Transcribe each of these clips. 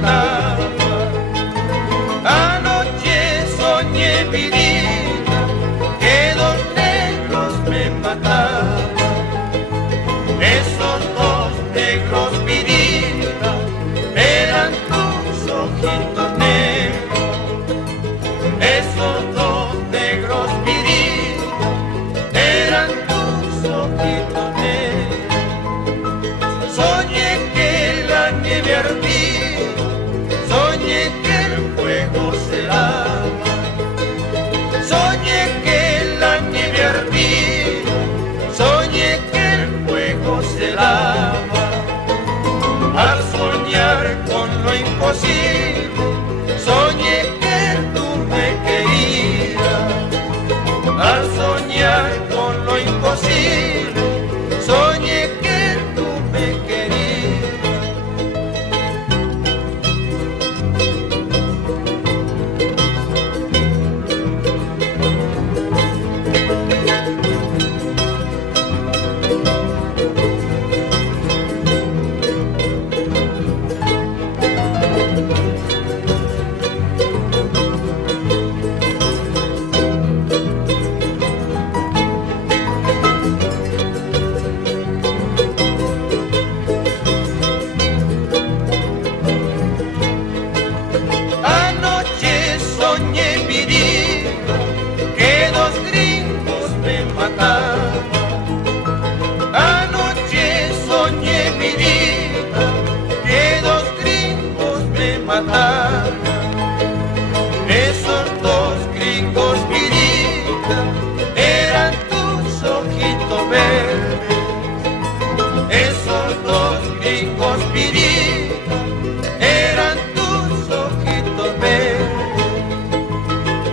mataba. Anoche soñé, vidita, que dos negros me mataban. Esos dos negros, vidita, eran tus ojitos negros. Esos dos negros, vidita, eran tus ojitos negros. Soñé que la nieve ardía, soñé que el fuego se lava. Soñé que la nieve ardía, soñé que el fuego se lava. Al soñar con lo imposible, soñé que tú me querías. Al soñar con lo imposible, soñé que tú me querías. Anoche soñé, vidita, que dos gringos me mataban. Anoche soñé, vidita, que dos gringos me mataban. Esos dos gringos, vidita, eran tus ojitos verdes. Esos dos gringos, vidita, eran tus ojitos verdes.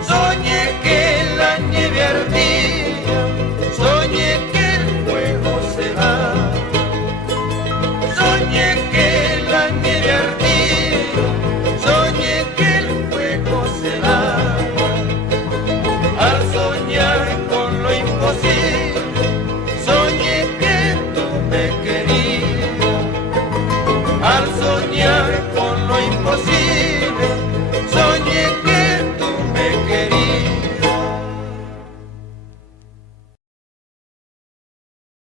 Soñé que la nieve ardía, soñé que el fuego se daba. Soñé que la nieve ardía, soñé que el fuego se daba. Al soñar con lo imposible, soñé que tú me querías.